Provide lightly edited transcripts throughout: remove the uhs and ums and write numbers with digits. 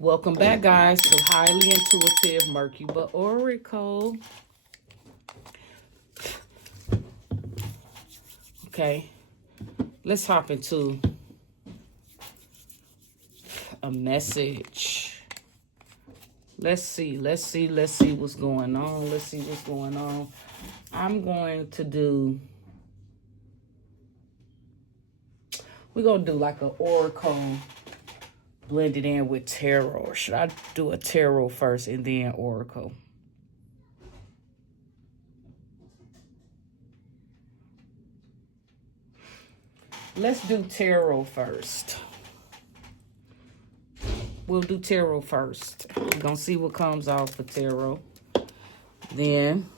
Welcome back, guys, to Highly Intuitive Mercury Oracle. Okay, let's hop into a message. Let's see what's going on. Let's see what's going on. I'm going to do, we're going to do like an oracle blended in with tarot. Or should I do a tarot first and then oracle? Let's do tarot first. We'll do tarot first. We're going to see what comes out for tarot. Then,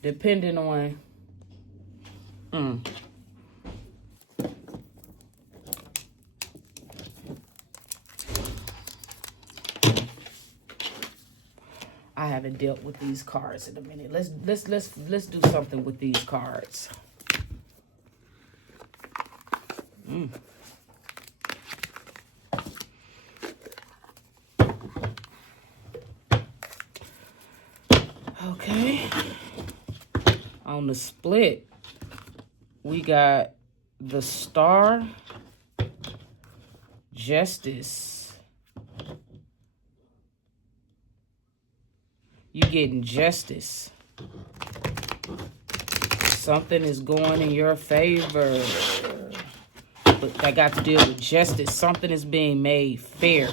depending on... I haven't dealt with these cards in a minute. Let's do something with these cards. Okay. On the split, we got the Star, Justice. You're getting justice. Something is going in your favor. But that got to deal with justice. Something is being made fair.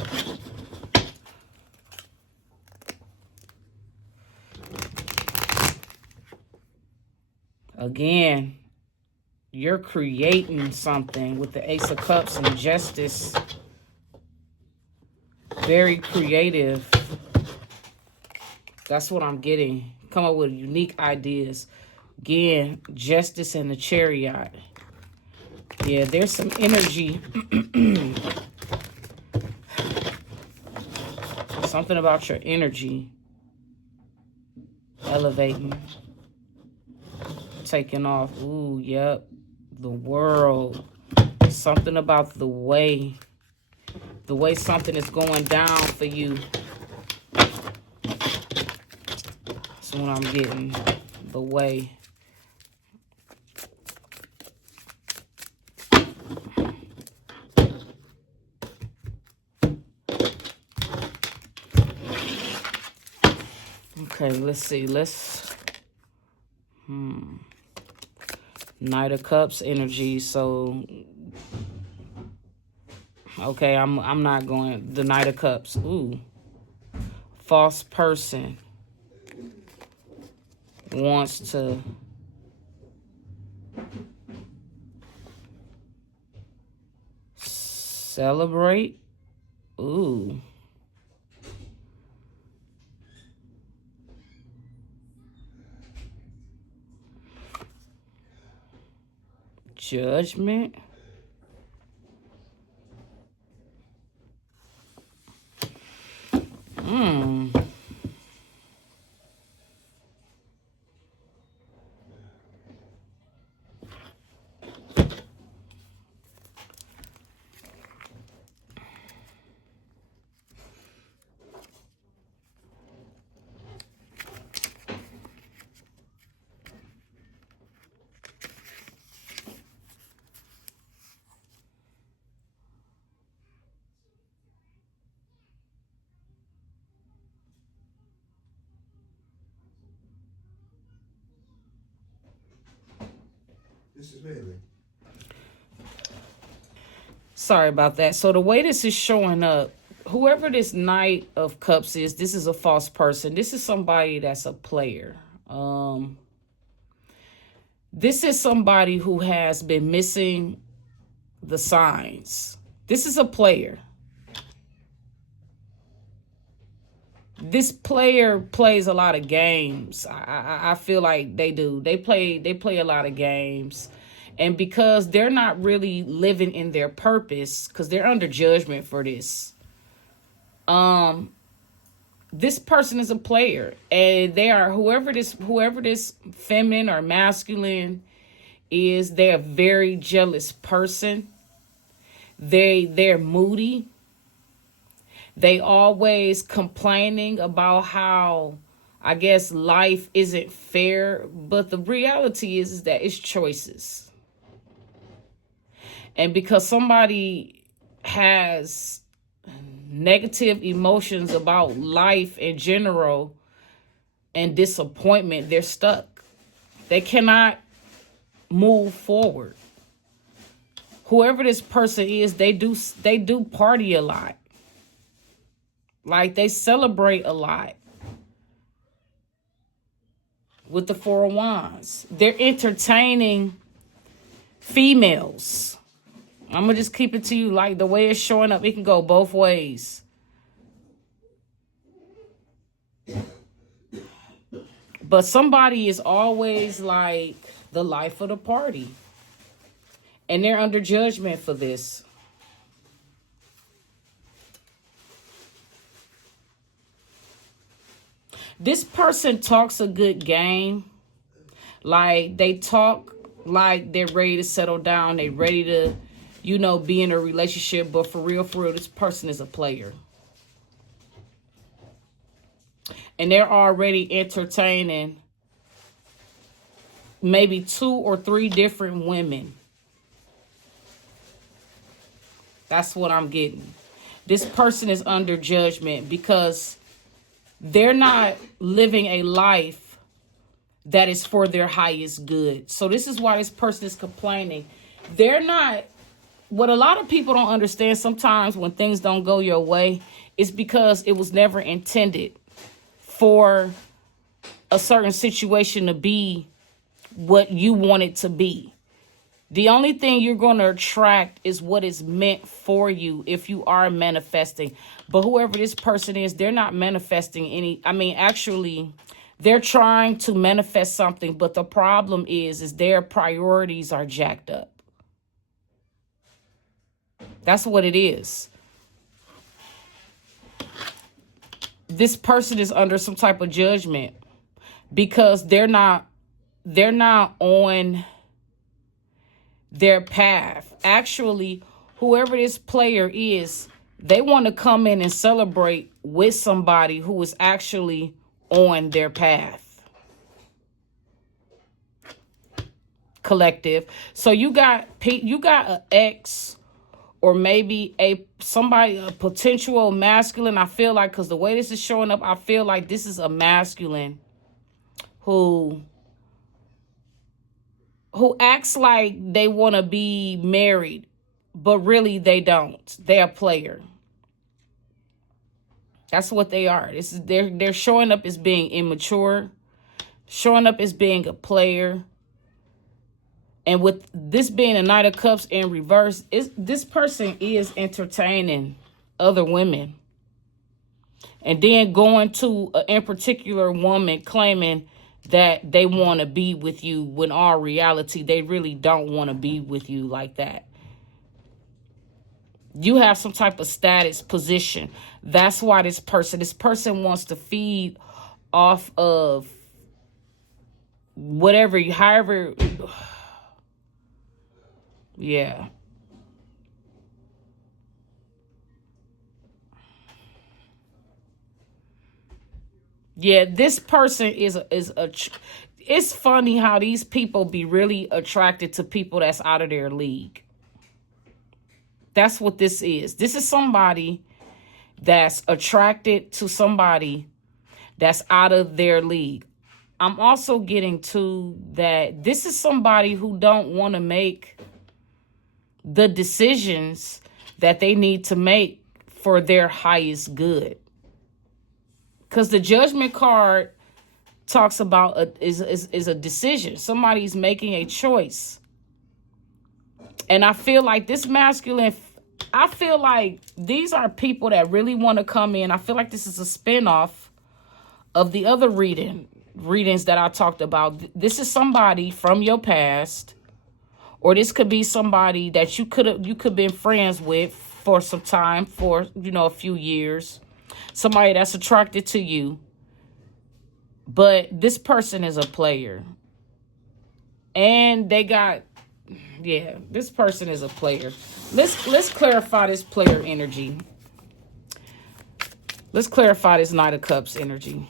Again, you're creating something with the Ace of Cups and Justice. Very creative. That's what I'm getting. Come up with unique ideas. Again, Justice and the Chariot. Yeah, there's some energy. Something about your energy. Elevating. Taking off. Ooh, yep. The world. Something about the way something is going down for you. That's what I'm getting. The way. Okay, let's see. Knight of Cups energy. So, okay, I'm not going. The Knight of Cups. Ooh. False person wants to celebrate. Ooh. Judgment. This is Bailey. Sorry about that. So the way this is showing up, whoever this Knight of Cups is, this is a false person. This is somebody that's a player. This is somebody who has been missing the signs. This is a player. This player plays a lot of games. I feel like they do. They play a lot of games. And because they're not really living in their purpose, because they're under judgment for this. This person is a player. And they are, whoever this feminine or masculine is, they're a very jealous person. They're moody. They always complaining about how, I guess, life isn't fair. But the reality is that it's choices. And because somebody has negative emotions about life in general and disappointment, they're stuck. They cannot move forward. Whoever this person is, they do party a lot. Like, they celebrate a lot with the Four of Wands. They're entertaining females. I'm going to just keep it to you. Like, the way it's showing up, it can go both ways. But somebody is always like the life of the party. And they're under judgment for this. This person talks a good game. Like, they talk like they're ready to settle down. They're ready to, be in a relationship. But for real, this person is a player. And they're already entertaining maybe 2 or 3 different women. That's what I'm getting. This person is under judgment because they're not living a life that is for their highest good. So this is why this person is complaining. They're not, what a lot of people don't understand sometimes when things don't go your way, is because it was never intended for a certain situation to be what you want it to be. The only thing you're going to attract is what is meant for you if you are manifesting. But whoever this person is, they're not manifesting any. Actually, they're trying to manifest something. But the problem is their priorities are jacked up. That's what it is. This person is under some type of judgment because they're not on their path. Actually, whoever this player is, they want to come in and celebrate with somebody who is actually on their path. Collective. So you got an ex, or maybe a potential masculine. I feel like, because the way this is showing up, I feel like this is a masculine who acts like they want to be married, but really they don't. They're a player. That's what they are. They're showing up as being immature, showing up as being a player. And with this being a Knight of Cups in reverse, this person is entertaining other women. And then going to an in particular woman claiming that they want to be with you, when all reality, they really don't want to be with you like that. You have some type of status, position. That's why this person wants to feed off of whatever, however. Yeah. Yeah, this person is it's funny how these people be really attracted to people that's out of their league. That's what this is. This is somebody that's attracted to somebody that's out of their league. I'm also getting to that this is somebody who don't want to make the decisions that they need to make for their highest good. Because the Judgment card talks about is a decision. Somebody's making a choice. And I feel like this masculine, I feel like these are people that really want to come in. I feel like this is a spinoff of the other readings that I talked about. This is somebody from your past, or this could be somebody that you could been friends with for some time, for a few years. Somebody that's attracted to you. But this person is a player. And this person is a player. Let's clarify this player energy. Let's clarify this Knight of Cups energy.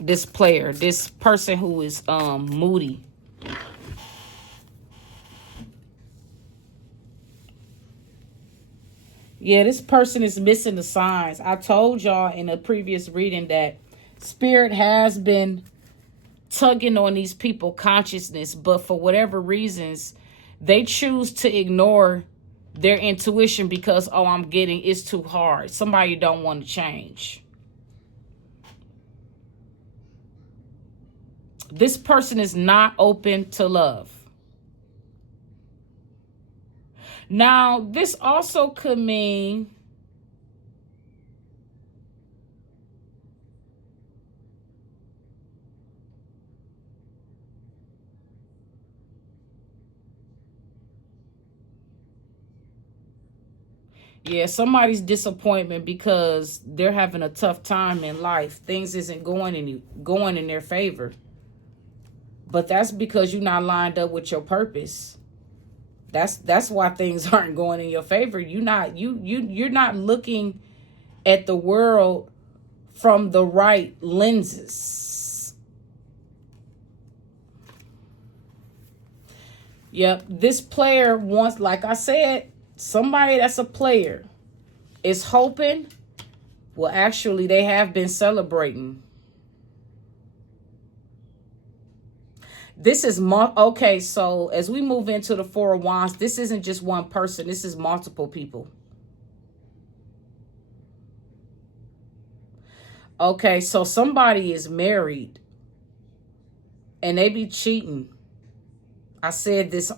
This player, this person who is moody. Yeah, this person is missing the signs. I told y'all in a previous reading that spirit has been tugging on these people consciousness, but for whatever reasons, they choose to ignore their intuition because, oh, I'm getting, it's too hard. Somebody don't want to change. This person is not open to love. Now, this also could mean yeah, somebody's disappointment because they're having a tough time in life. Things isn't going in their favor. But that's because you're not lined up with your purpose. That's why things aren't going in your favor. You're not looking at the world from the right lenses. Yep, this player wants, like I said, somebody that's a player is hoping. Well, actually, they have been celebrating. This is okay, so as we move into the Four of Wands, this isn't just one person. This is multiple people. Okay, so somebody is married and they be cheating. I said this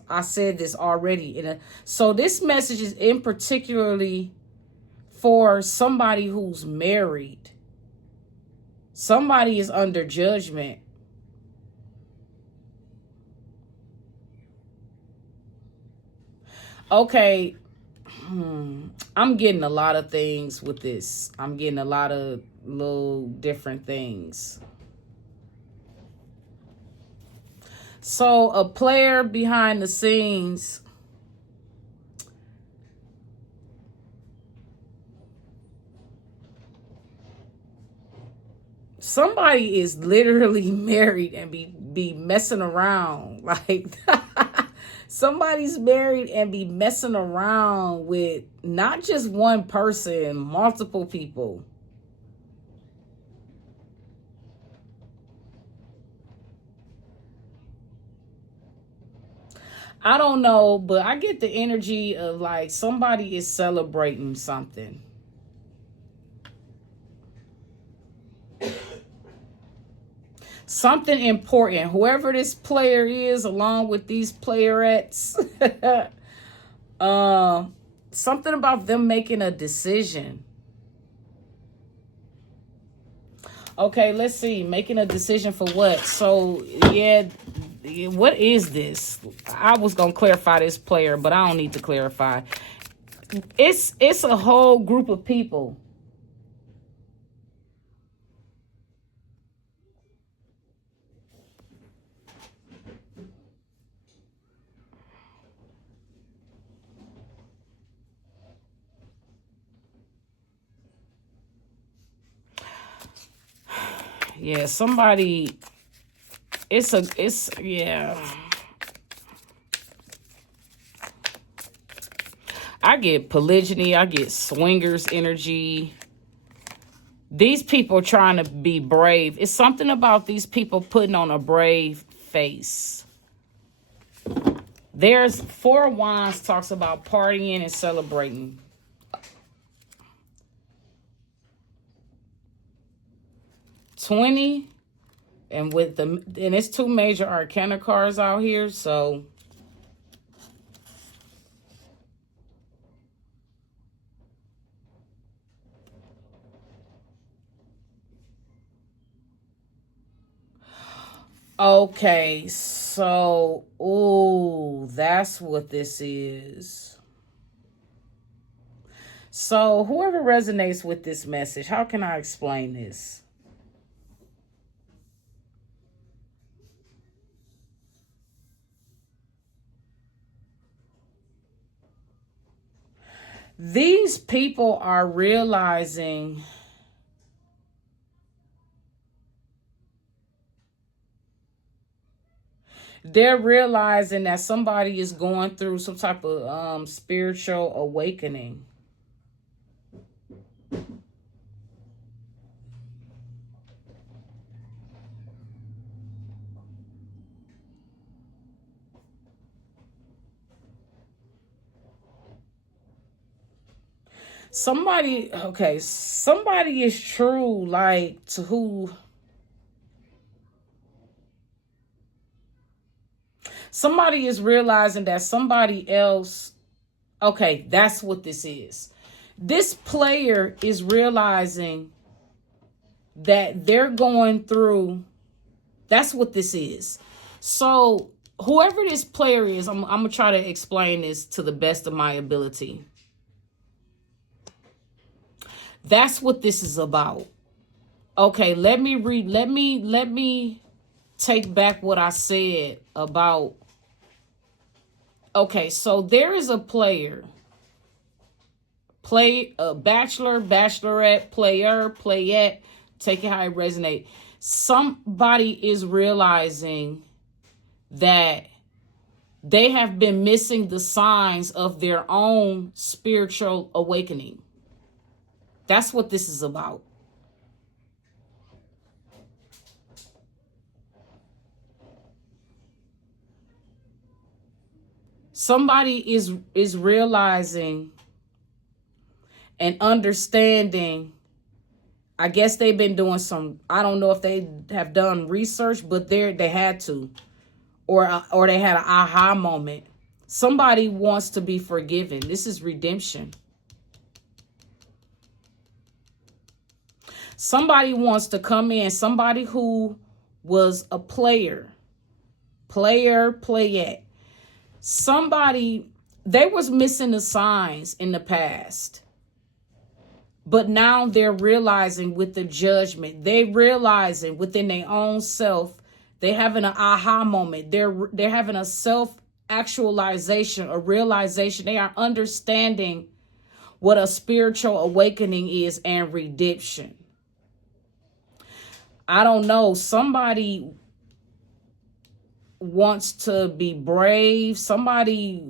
already. So this message is in particularly for somebody who's married. Somebody is under judgment. Okay, I'm getting a lot of things with this. I'm getting a lot of little different things. So a player behind the scenes, somebody is literally married and be messing around. Like somebody's married and be messing around with not just one person, multiple people. I don't know, but I get the energy of like somebody is celebrating something. Something important. Whoever this player is, along with these playerettes, something about them making a decision. Okay, let's see. Making a decision for what? So, yeah, what is this? I was going to clarify this player, but I don't need to clarify. It's a whole group of people. Yeah, somebody, yeah. I get polygyny, I get swingers energy. These people trying to be brave. It's something about these people putting on a brave face. There's Four of Wands talks about partying and celebrating. $20, and it's two major arcana cards out here, so okay, so ooh, that's what this is. So whoever resonates with this message, how can I explain this? These people are realizing that somebody is going through some type of spiritual awakening. Somebody is true, like, to who somebody is realizing that somebody else, okay, that's what this is. This player is realizing that they're going through, that's what this is. So whoever this player is, I'm going to try to explain this to the best of my ability. That's what this is about. Okay, let me take back what I said about, okay, so there is a player, bachelor, bachelorette, player, playette, take it how it resonates. Somebody is realizing that they have been missing the signs of their own spiritual awakening. That's what this is about. Somebody is realizing and understanding. I guess they've been doing some, I don't know if they have done research, but they had to, or they had an aha moment. Somebody wants to be forgiven. This is redemption. Somebody wants to come in, somebody who was a playette. Somebody, they was missing the signs in the past. But now they're realizing with the judgment, they realizing within their own self, they having an aha moment. They're having a self-actualization, a realization. They are understanding what a spiritual awakening is and redemption. I don't know. Somebody wants to be brave. Somebody,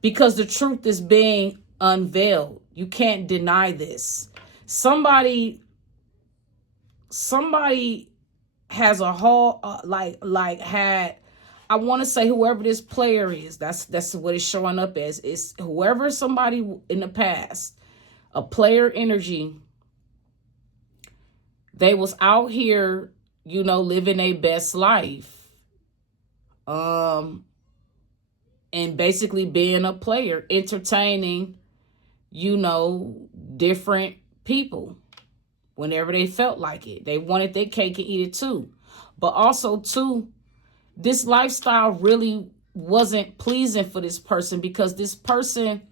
because the truth is being unveiled. You can't deny this. Somebody has a whole I want to say whoever this player is, that's what it's showing up as. It's whoever somebody in the past, a player energy. They was out here, living their best life. And basically being a player, entertaining, different people whenever they felt like it. They wanted their cake and eat it too. But also too, this lifestyle really wasn't pleasing for this person, because this person,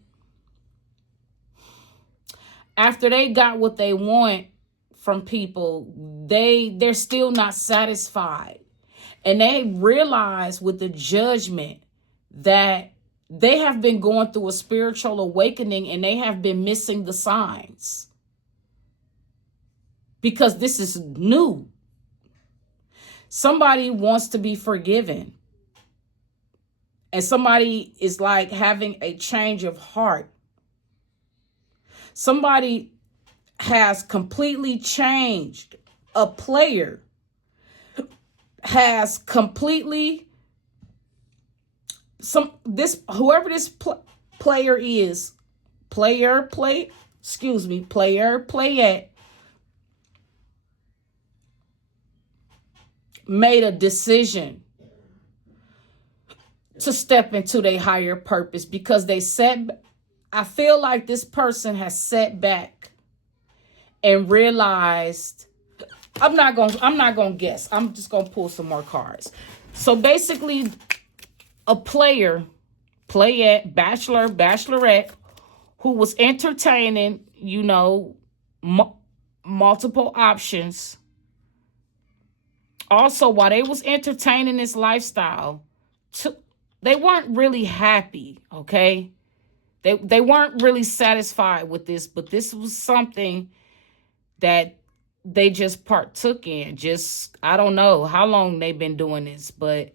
after they got what they want from people, they're still not satisfied. And they realize with the judgment that they have been going through a spiritual awakening and they have been missing the signs. Because this is new. Somebody wants to be forgiven. And somebody is like having a change of heart. Somebody has completely changed. A player has completely, whoever this player is, playette, made a decision to step into their higher purpose, because I feel like this person has sat back and realized, I'm not gonna guess. I'm just gonna pull some more cards. So basically, a playette, bachelor, bachelorette, who was entertaining, multiple options. Also, while they was entertaining this lifestyle, they weren't really happy, okay? They weren't really satisfied with this, but this was something that they just partook in. Just, I don't know how long they've been doing this, but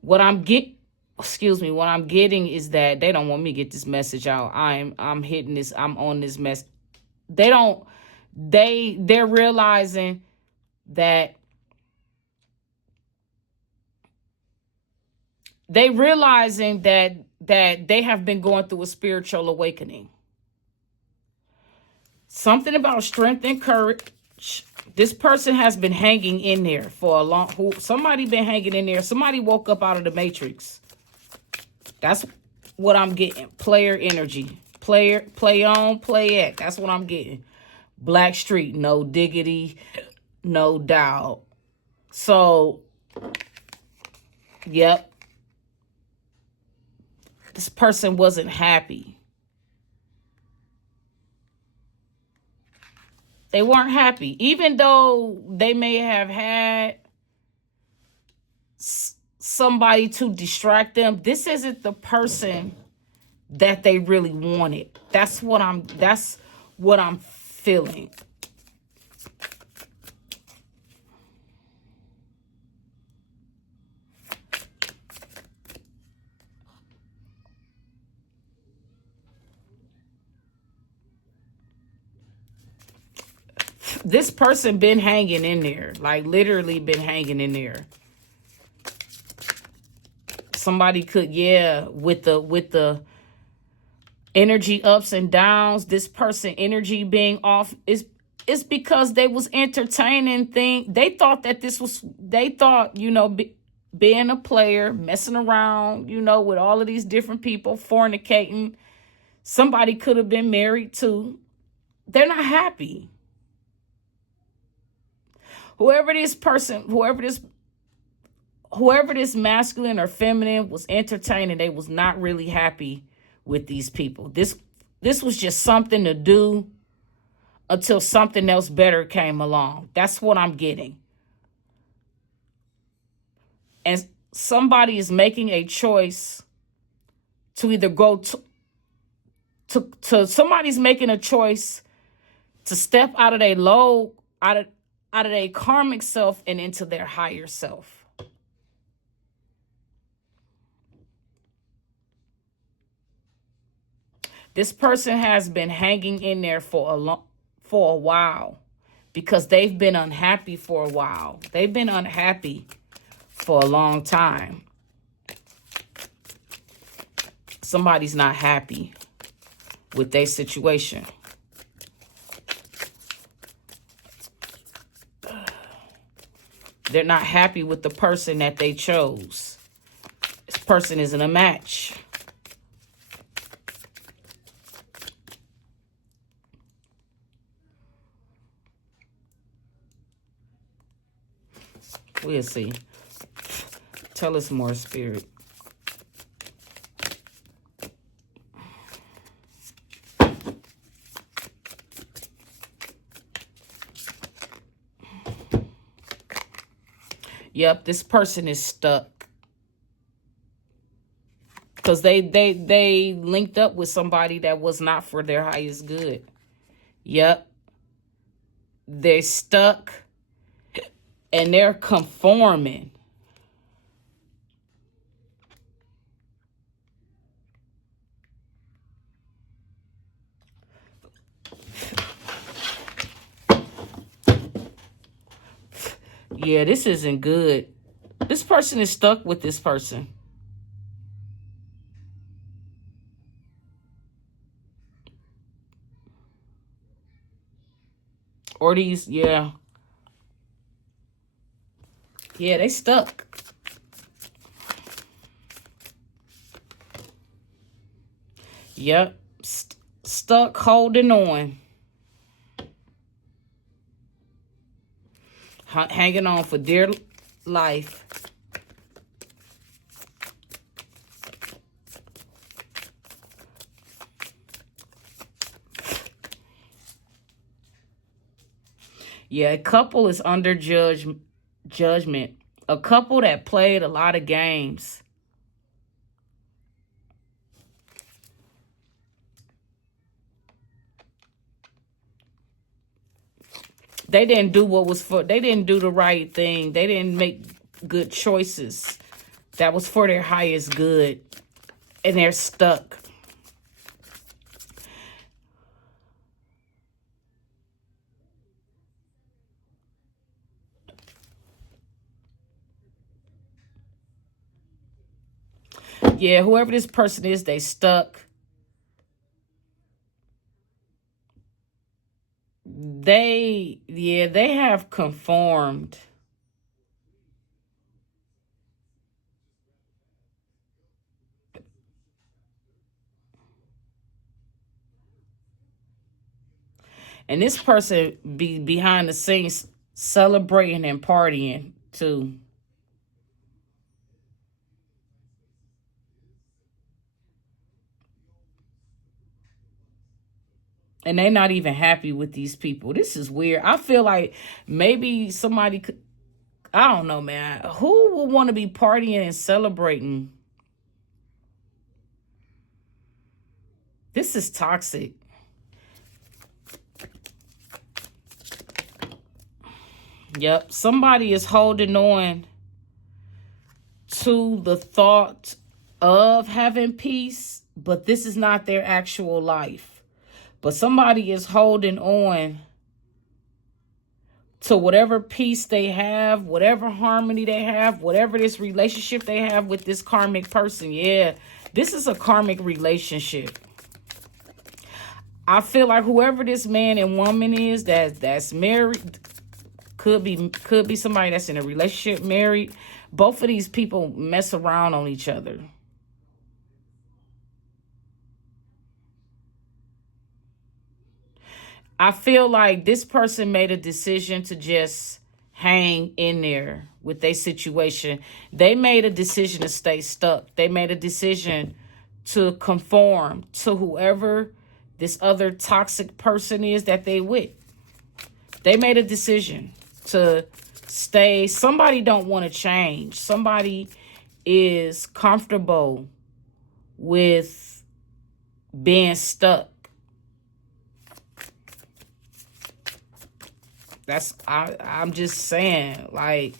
what I'm getting is that they don't want me to get this message out. I'm hitting this, I'm on this mess. They're realizing that that they have been going through a spiritual awakening. Something about strength and courage. This person has been hanging in there for a long. Somebody been hanging in there. Somebody woke up out of the matrix. That's what I'm getting. Player energy. Play on, play at. That's what I'm getting. Black Street, no diggity, no doubt. So, yep. This person wasn't happy. They weren't happy. Even though they may have had somebody to distract them, this isn't the person that they really wanted. That's what I'm feeling. This person been hanging in there, like literally been hanging in there. Somebody could, with the energy ups and downs, this person energy being off is because they was entertaining they thought, being a player, messing around, with all of these different people, fornicating. Somebody could have been married too. They're not happy. Whoever this masculine or feminine was entertaining, they was not really happy with these people. This was just something to do until something else better came along. That's what I'm getting. And somebody is making a choice to either go to somebody's making a choice to step out of their out of their karmic self and into their higher self. This person has been hanging in there for a while because they've been unhappy for a while. They've been unhappy for a long time. Somebody's not happy with their situation. They're not happy with the person that they chose. This person isn't a match. We'll see. Tell us more, Spirit. Yep, this person is stuck. Because they linked up with somebody that was not for their highest good. Yep. They're stuck. And they're conforming. Yeah, this isn't good. This person is stuck with this person. Or these, yeah. Yeah, they stuck. Yep. Stuck holding on. Hanging on for dear life. Yeah, a couple is under judgment. A couple that played a lot of games. They didn't do what was for, they didn't do the right thing. They didn't make good choices that was for their highest good. And they're stuck. Yeah, whoever this person is, they stuck. They have conformed. And this person be behind the scenes celebrating and partying too. And they're not even happy with these people. This is weird. I feel like maybe somebody could, I don't know, man. Who would want to be partying and celebrating? This is toxic. Yep. Somebody is holding on to the thought of having peace, but this is not their actual life. But somebody is holding on to whatever peace they have, whatever harmony they have, whatever this relationship they have with this karmic person. Yeah, this is a karmic relationship. I feel like whoever this man and woman is that's married, could be somebody that's in a relationship, married. Both of these people mess around on each other. I feel like this person made a decision to just hang in there with their situation. They made a decision to stay stuck. They made a decision to conform to whoever this other toxic person is that they with. They made a decision to stay. Somebody don't want to change. Somebody is comfortable with being stuck. I'm just saying, like,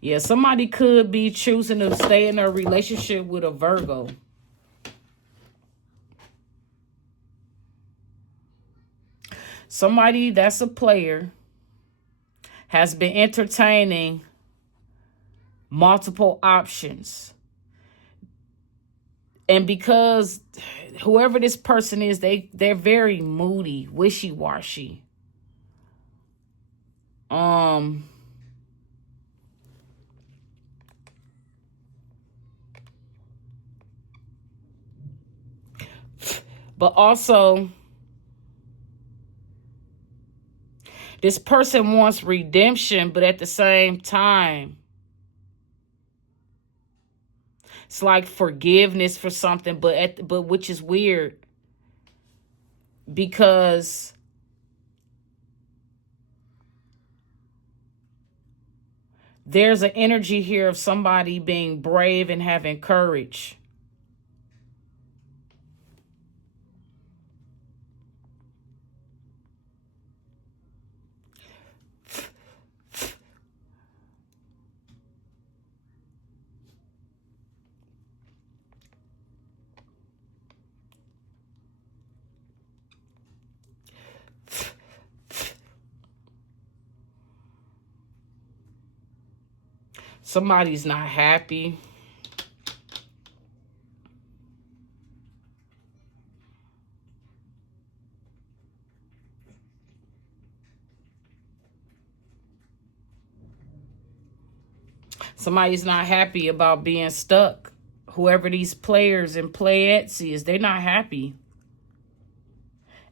yeah, somebody could be choosing to stay in a relationship with a Virgo. Somebody that's a player has been entertaining multiple options. And because whoever this person is, they're very moody, wishy-washy. But also, this person wants redemption, but at the same time, it's like forgiveness for something, but which is weird because there's an energy here of somebody being brave and having courage. Somebody's not happy. Somebody's not happy about being stuck. Whoever these players and playettes is, they're not happy.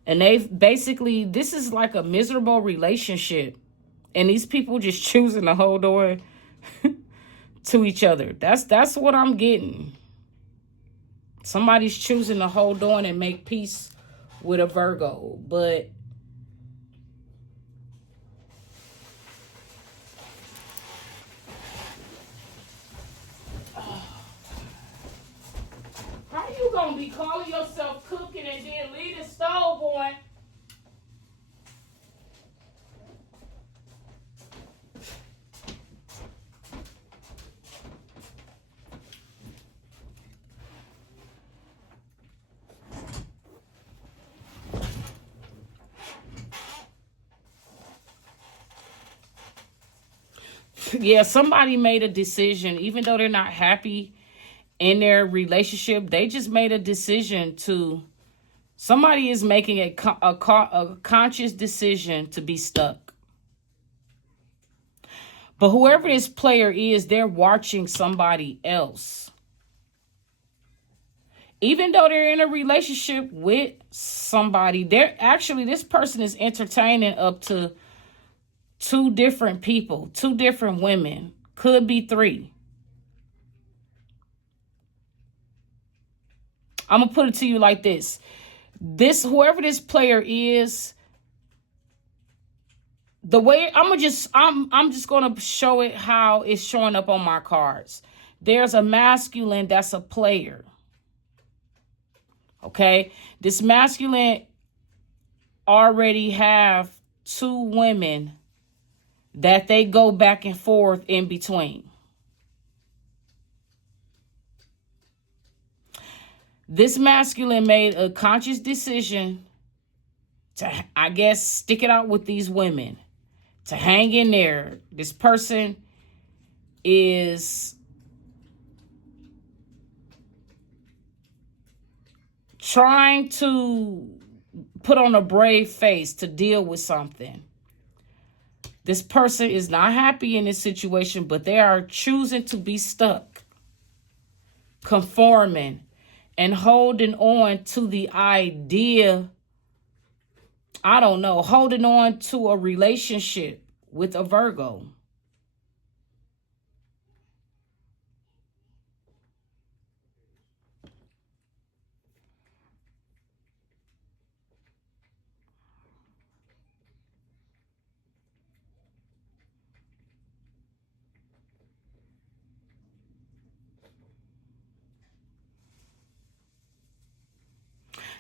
And they basically, this is like a miserable relationship. And these people just choosing to hold on to each other. That's what I'm getting. Somebody's choosing to hold on and make peace with a Virgo. But be calling yourself cooking and then leave the stove on. Yeah, somebody made a decision, even though they're not happy in their relationship. They just made a decision to. Somebody is making a conscious decision to be stuck. But whoever this player is, they're watching somebody else. Even though they're in a relationship with somebody, this person is entertaining up to 2 different people, 2 different women, could be 3. I'm gonna put it to you like this. Whoever this player is, the way I'm just gonna show it how it's showing up on my cards. There's a masculine that's a player. Okay, this masculine already have 2 women that they go back and forth in between. This masculine made a conscious decision to, I guess, stick it out with these women, to hang in there. This person is trying to put on a brave face to deal with something. This person is not happy in this situation, but they are choosing to be stuck, conforming, and holding on to the idea, I don't know, holding on to a relationship with a Virgo.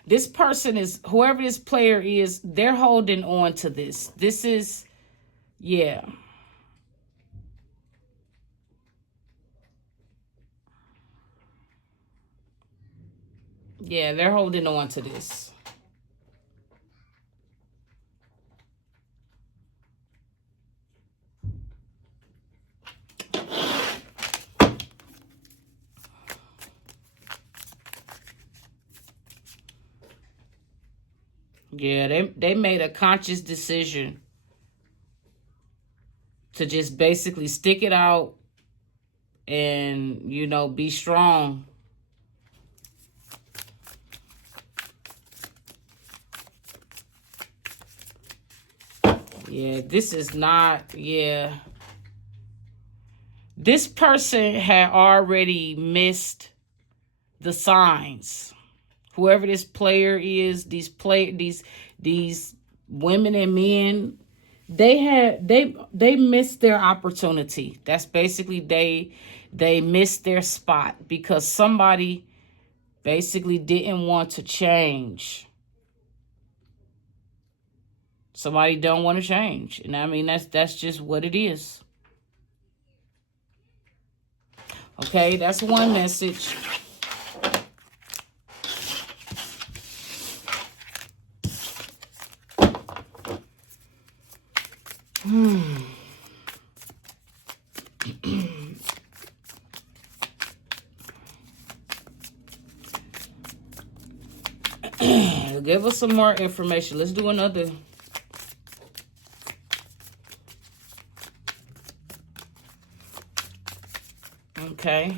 This person is, whoever this player is, they're holding on to this. This is, yeah. Yeah, they're holding on to this. Yeah, they made a conscious decision to just basically stick it out and, you know, be strong. Yeah, this is not, yeah. This person had already missed the signs. Whoever this player is, these women and men, they missed their opportunity. That's basically they missed their spot because somebody basically didn't want to change. Somebody don't want to change. And I mean that's just what it is. Okay, that's one message. Give us some more information. Let's do another. Okay.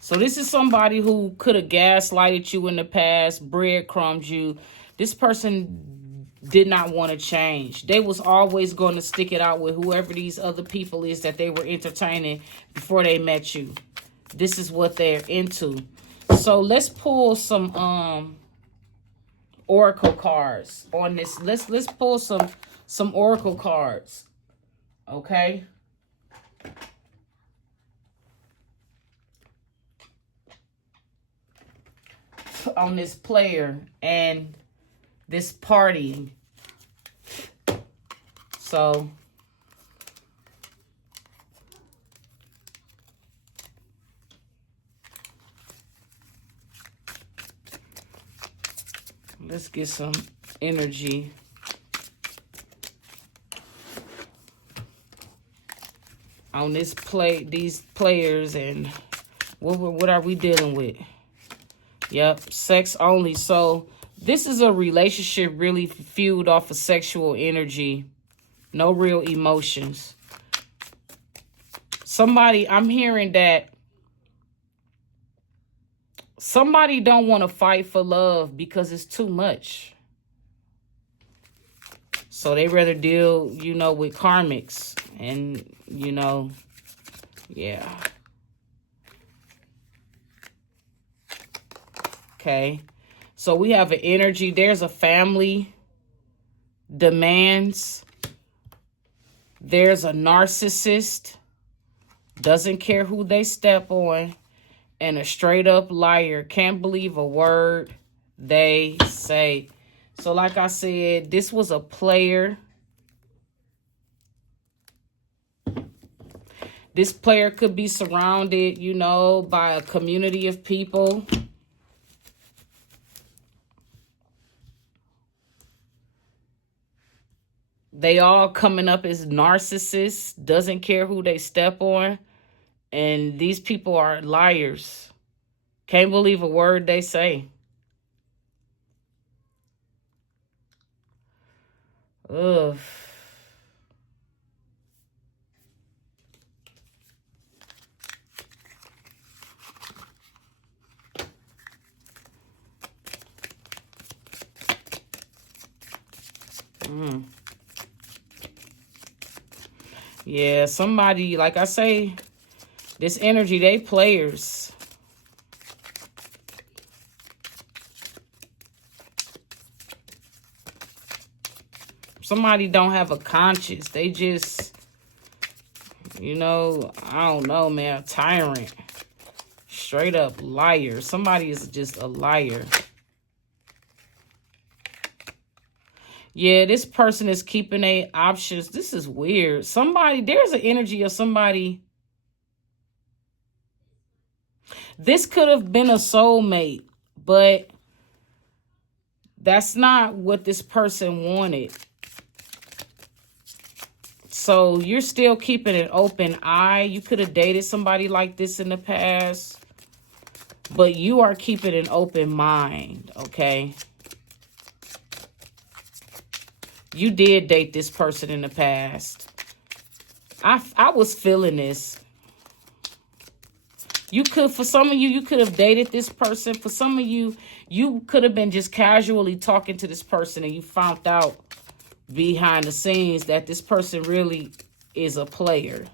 So this is somebody who could have gaslighted you in the past, breadcrumbed you. This person did not want to change. They was always going to stick it out with whoever these other people is that they were entertaining before they met you. This is what they're into. So let's pull some oracle cards on this. Let's pull some oracle cards. Okay? on this player and this party. So let's get some energy. On these players, and what are we dealing with? Yep, sex only. So this is a relationship really fueled off of sexual energy. No real emotions. Somebody, I'm hearing that somebody don't want to fight for love because it's too much. So they rather deal, with karmics. And, yeah. Okay. So we have an energy. There's a family demands. There's a narcissist. Doesn't care who they step on. And a straight up liar. Can't believe a word they say. So like I said, this was a player. This player could be surrounded, by a community of people. They all coming up as narcissists. Doesn't care who they step on. And these people are liars. Can't believe a word they say. Ugh. Yeah, somebody, like I say, this energy, they players. Somebody don't have a conscience. They just, I don't know, man, a tyrant. Straight up liar. Somebody is just a liar. Yeah, this person is keeping their options. This is weird. There's an energy of somebody. This could have been a soulmate, but that's not what this person wanted. So you're still keeping an open eye. You could have dated somebody like this in the past, but you are keeping an open mind, okay? You did date this person in the past. I was feeling this. For some of you, you could have dated this person. For some of you, you could have been just casually talking to this person and you found out behind the scenes that this person really is a player.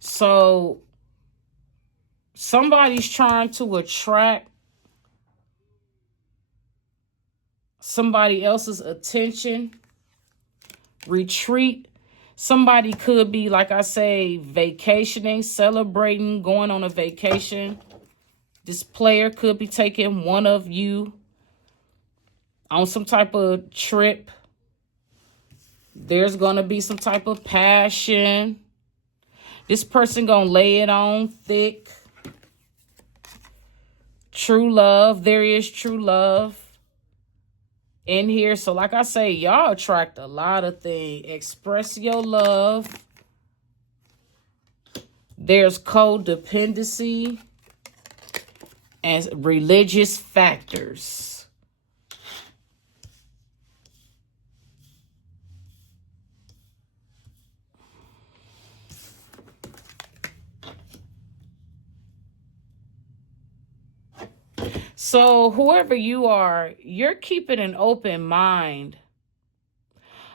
So somebody's trying to attract somebody else's attention. Retreat. Somebody could be, like I say, vacationing, celebrating, going on a vacation. This player could be taking one of you on some type of trip. There's going to be some type of passion. This person going to lay it on thick. True love. There is true love in here. So like I say, y'all attract a lot of things. Express your love. There's codependency and religious factors. So whoever you are, you're keeping an open mind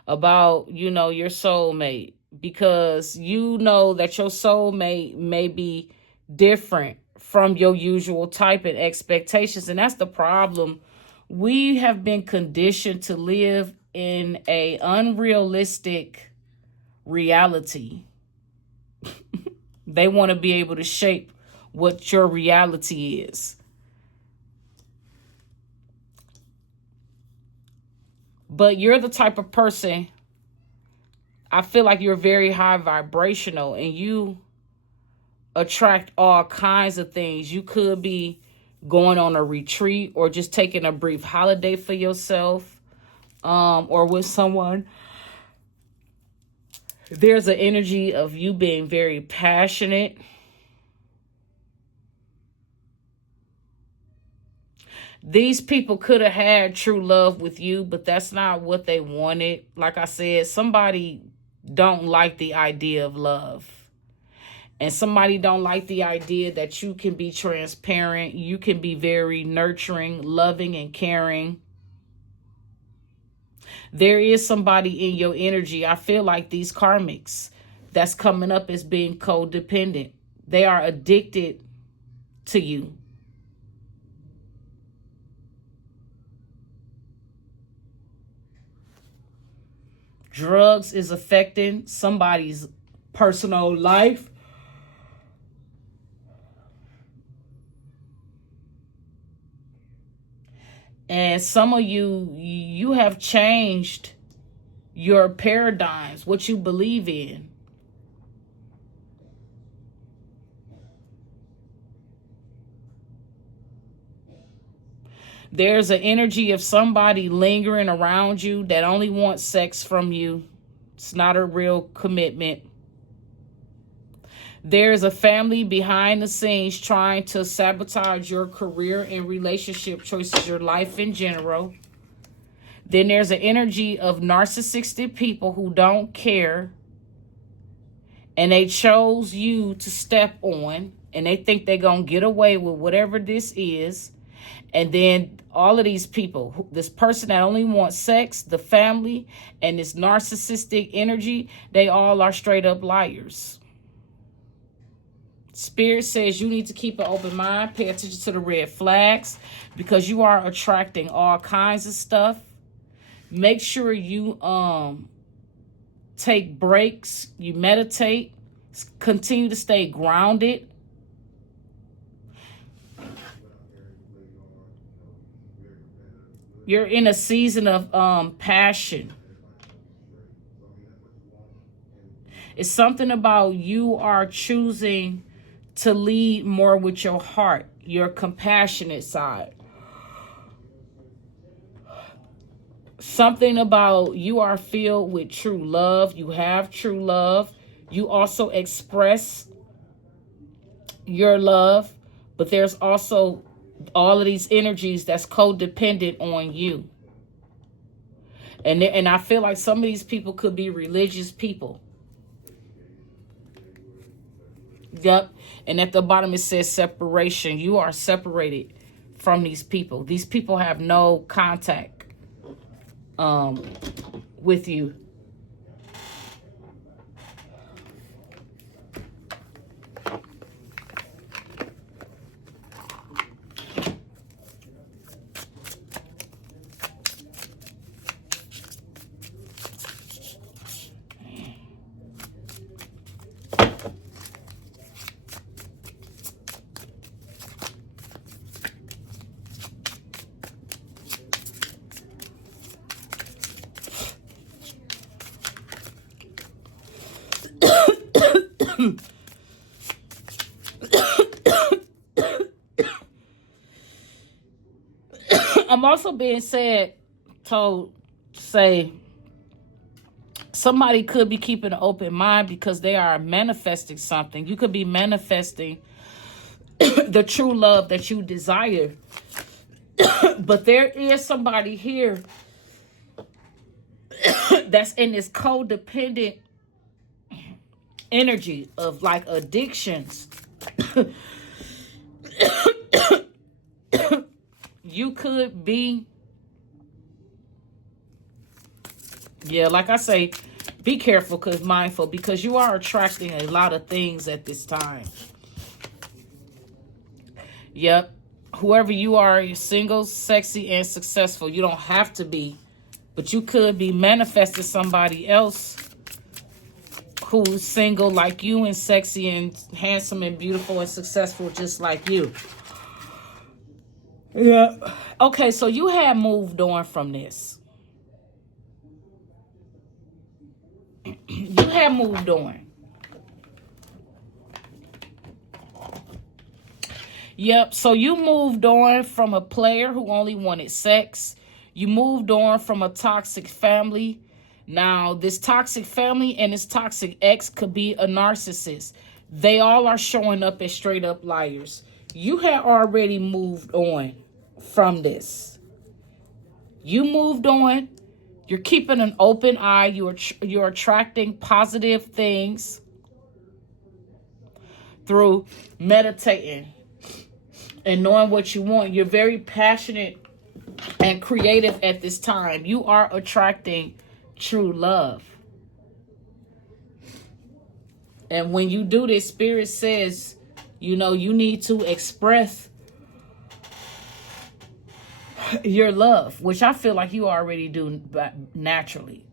about, your soulmate, because you know that your soulmate may be different from your usual type and expectations. And that's the problem. We have been conditioned to live in a unrealistic reality. They want to be able to shape what your reality is. But you're the type of person, I feel like you're very high vibrational and you attract all kinds of things. You could be going on a retreat or just taking a brief holiday for yourself, or with someone. There's an energy of you being very passionate. These people could have had true love with you, but that's not what they wanted. Like I said, somebody don't like the idea of love. And somebody don't like the idea that you can be transparent. You can be very nurturing, loving, and caring. There is somebody in your energy. I feel like these karmics that's coming up as being codependent. They are addicted to you. Drugs is affecting somebody's personal life. And some of you have changed your paradigms, what you believe in. There's an energy of somebody lingering around you that only wants sex from you. It's not a real commitment. There's a family behind the scenes trying to sabotage your career and relationship choices, your life in general. Then there's an energy of narcissistic people who don't care. And they chose you to step on. And they think they're going to get away with whatever this is. And then all of these people, this person that only wants sex, the family, and this narcissistic energy, they all are straight up liars. Spirit says you need to keep an open mind, pay attention to the red flags, because you are attracting all kinds of stuff. Make sure you take breaks, you meditate, continue to stay grounded. You're in a season of passion. It's something about you are choosing to lead more with your heart, your compassionate side. Something about you are filled with true love. You have true love. You also express your love, but there's also all of these energies that's codependent on you. And I feel like some of these people could be religious people. Yep. And at the bottom it says separation. You are separated from these people. These people have no contact with you. I'm also being told to say somebody could be keeping an open mind because they are manifesting something. You could be manifesting the true love that you desire. But there is somebody here that's in this codependent energy of like addictions. You could be, yeah, like I say, be careful, mindful, because you are attracting a lot of things at this time. Yep. Whoever you are, you're single, sexy, and successful. You don't have to be, but you could be manifesting somebody else who's single like you and sexy and handsome and beautiful and successful just like you. Yeah. Okay, so you have moved on from this. You have moved on. Yep. So you moved on from a player who only wanted sex. You moved on from a toxic family. Now, this toxic family and this toxic ex could be a narcissist. They all are showing up as straight up liars. You had already moved on from this. You moved on. You're keeping an open eye. You're attracting positive things through meditating and knowing what you want. You're very passionate and creative at this time. You are attracting true love. And when you do this, Spirit says, you need to express your love, which I feel like you already do naturally.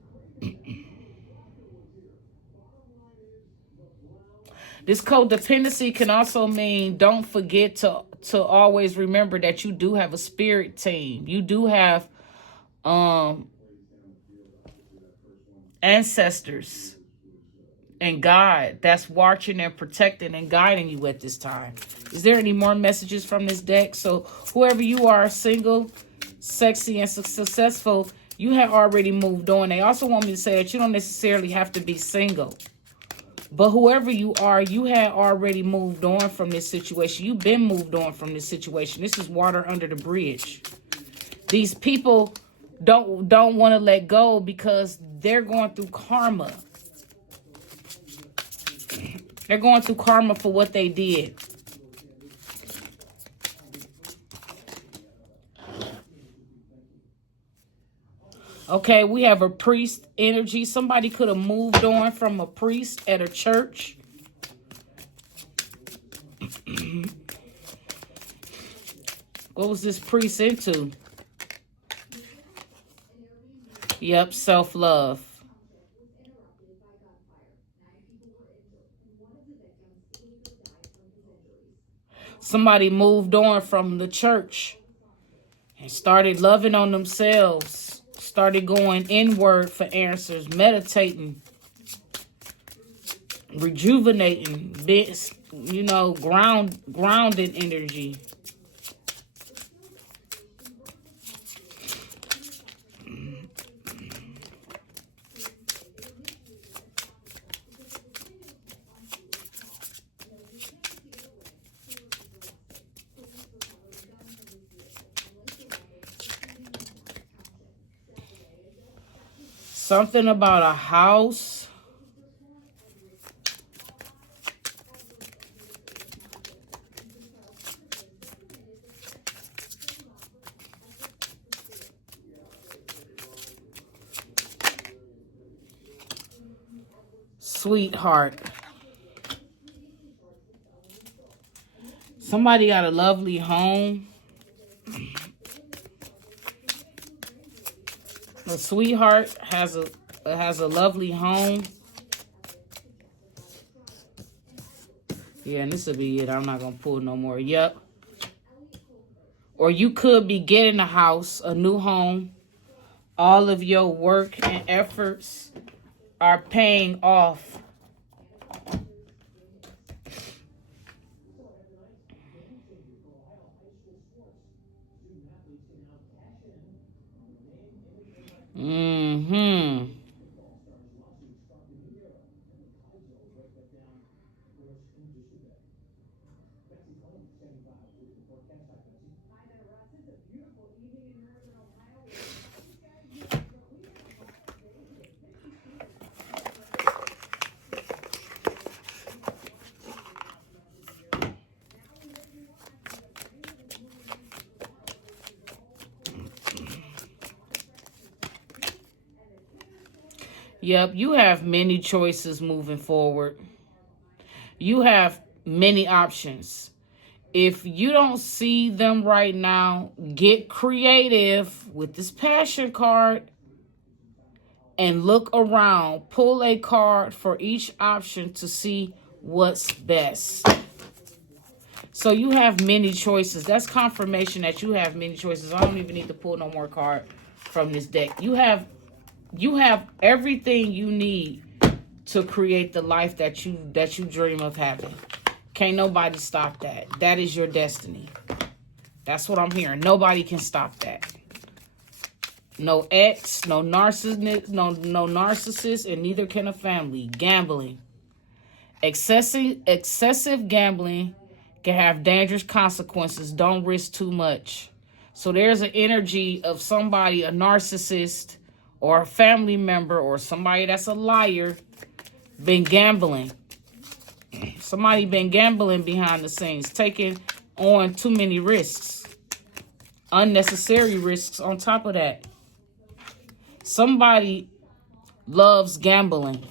This codependency can also mean don't forget to always remember that you do have a spirit team. You do have ancestors and God that's watching and protecting and guiding you at this time. Is there any more messages from this deck? So whoever you are, single, sexy, and successful, you have already moved on. They also want me to say that you don't necessarily have to be single. But whoever you are, you had already moved on from this situation. You've been moved on from this situation. This is water under the bridge. These people don't want to let go because they're going through karma. They're going through karma for what they did. Okay, we have a priest energy. Somebody could have moved on from a priest at a church. What was this priest into? Yep, self-love. Somebody moved on from the church and started loving on themselves. Started going inward for answers, meditating, rejuvenating, grounded energy. Something about a house. Sweetheart. Somebody got a lovely home. A sweetheart has a lovely home. Yeah, and this will be it. I'm not going to pull no more. Yep. Or you could be getting a house, a new home. All of your work and efforts are paying off. Mm-hmm. Yep, you have many choices moving forward. You have many options. If you don't see them right now, get creative with this passion card and look around. Pull a card for each option to see what's best. So you have many choices. That's confirmation that you have many choices. I don't even need to pull no more card from this deck. You have everything you need to create the life that you dream of having. Can't nobody stop that. That is your destiny. That's what I'm hearing. Nobody can stop that. No ex, no narcissist, no narcissist, and neither can a family. Gambling. Excessive gambling can have dangerous consequences. Don't risk too much. So there's an energy of somebody, a narcissist, or a family member, or somebody that's a liar, been gambling. Somebody been gambling behind the scenes, taking on too many risks. Unnecessary risks on top of that. Somebody loves gambling.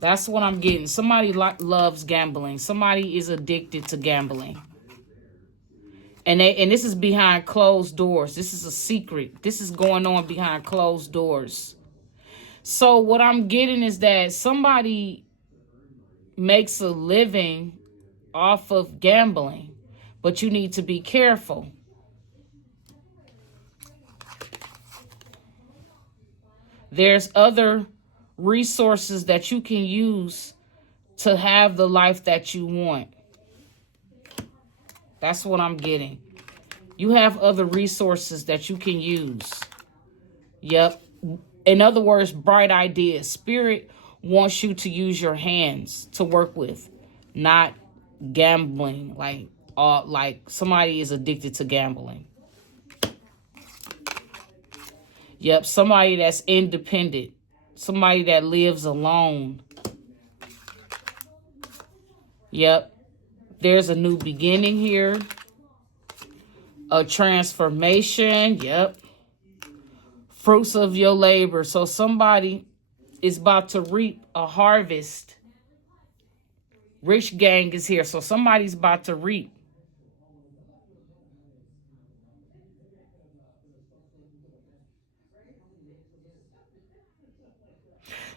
That's what I'm getting. Somebody loves gambling. Somebody is addicted to gambling. And this is behind closed doors. This is a secret. This is going on behind closed doors. So what I'm getting is that somebody makes a living off of gambling, but you need to be careful. There's other resources that you can use to have the life that you want. That's what I'm getting. You have other resources that you can use. Yep. In other words, bright ideas. Spirit wants you to use your hands to work with, not gambling. Like somebody is addicted to gambling. Yep, somebody that's independent. Somebody that lives alone. Yep. There's a new beginning here. A transformation. Yep. Fruits of your labor. So somebody is about to reap a harvest. Rich gang is here. So somebody's about to reap.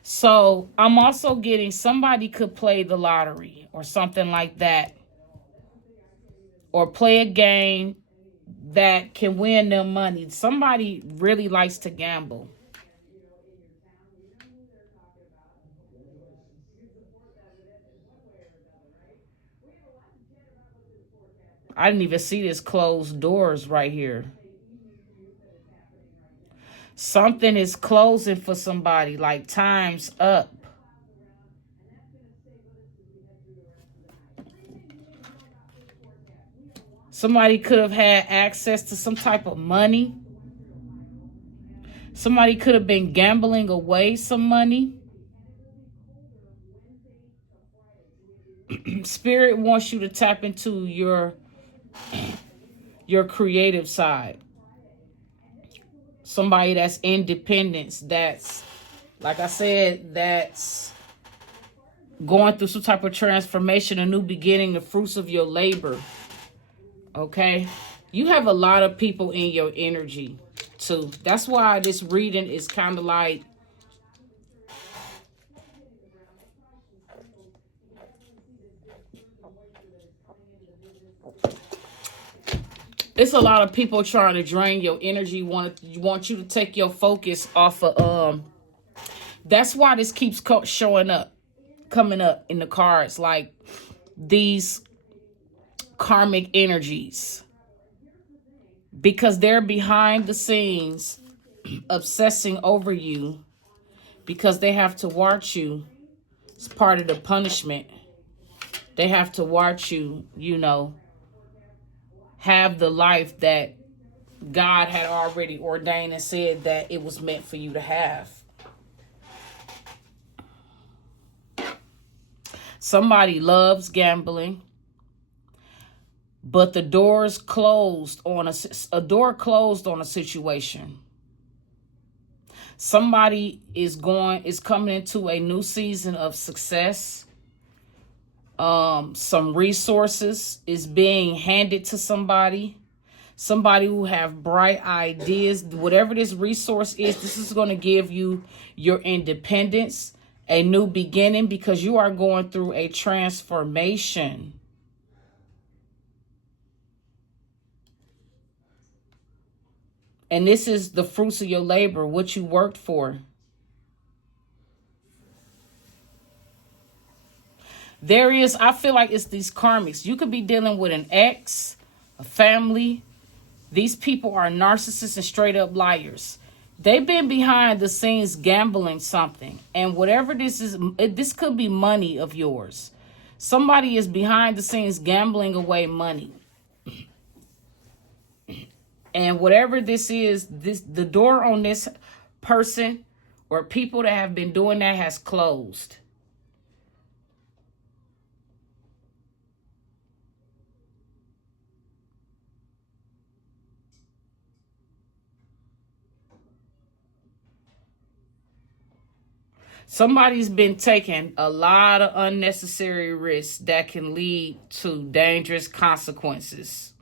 So I'm also getting somebody could play the lottery or something like that. Or play a game that can win them money. Somebody really likes to gamble. I didn't even see this closed doors right here. Something is closing for somebody, like time's up. Somebody could have had access to some type of money. Somebody could have been gambling away some money. Spirit wants you to tap into your creative side. Somebody that's independent, that's, like I said, that's going through some type of transformation, a new beginning, the fruits of your labor. Okay? You have a lot of people in your energy, too. That's why this reading is kind of like, it's a lot of people trying to drain your energy, want you to take your focus off of, that's why this keeps coming up in the cards, like these karmic energies, because they're behind the scenes obsessing over you, because they have to watch you. It's part of the punishment. They have to watch you, have the life that God had already ordained and said that it was meant for you to have. Somebody loves gambling, but the door's closed on a door closed on a situation. Somebody is coming into a new season of success. Some resources is being handed to somebody. Somebody who have bright ideas. Whatever this resource is, this is going to give you your independence, a new beginning, because you are going through a transformation. And this is the fruits of your labor, what you worked for. There is, I feel like it's these karmics. You could be dealing with an ex, a family. These people are narcissists and straight up liars. They've been behind the scenes gambling something. And whatever this is, this could be money of yours. Somebody is behind the scenes gambling away money. And whatever this is, the door on this person or people that have been doing that has closed. Somebody's been taking a lot of unnecessary risks that can lead to dangerous consequences.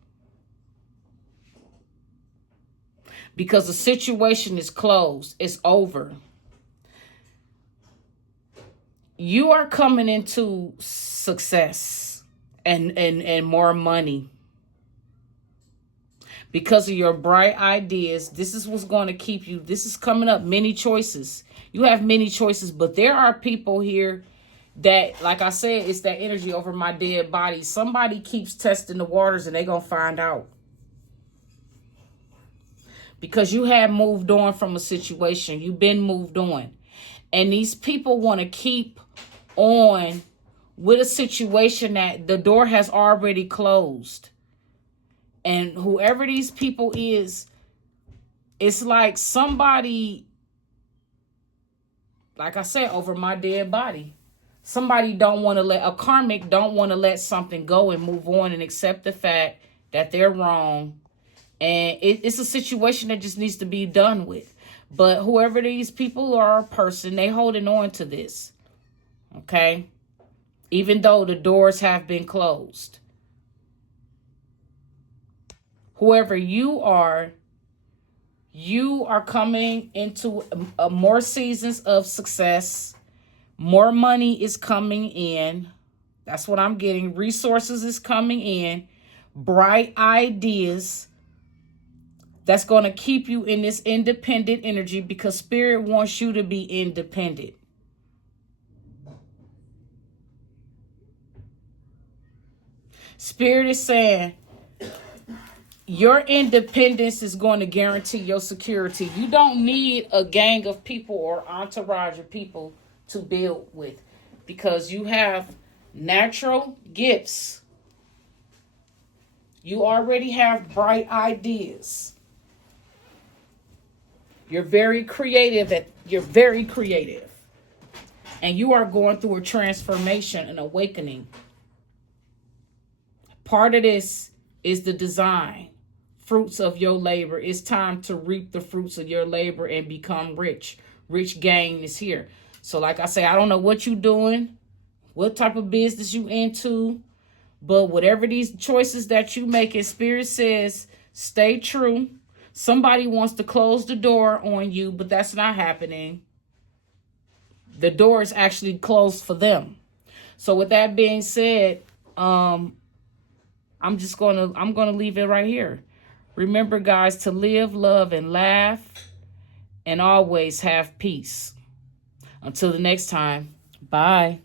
Because the situation is closed. It's over. You are coming into success and more money. Because of your bright ideas, this is what's going to keep you. This is coming up, many choices. You have many choices, but there are people here that, like I said, it's that energy over my dead body. Somebody keeps testing the waters and they're going to find out. Because you have moved on from a situation. You've been moved on. And these people want to keep on with a situation that the door has already closed. And whoever these people is, it's like somebody, like I said, over my dead body. Somebody don't want to let, a karmic don't want to let something go and move on and accept the fact that they're wrong. And it's a situation that just needs to be done with. But whoever these people are, a person, they holding on to this. Okay? Even though the doors have been closed. Whoever you are coming into more seasons of success. More money is coming in. That's what I'm getting. Resources is coming in. Bright ideas. That's going to keep you in this independent energy because Spirit wants you to be independent. Spirit is saying, your independence is going to guarantee your security. You don't need a gang of people or entourage of people to build with because you have natural gifts. You already have bright ideas. You're very creative. And you are going through a transformation, an awakening. Part of this is the design. Fruits of your labor. It's time to reap the fruits of your labor and become rich. Rich gain is here. So like I say, I don't know what you're doing, what type of business you into, but whatever these choices that you make, Spirit says, stay true. Somebody wants to close the door on you, but that's not happening. The door is actually closed for them. So with that being said, I'm gonna leave it right here. Remember, guys, to live, love, and laugh, and always have peace. Until the next time, bye.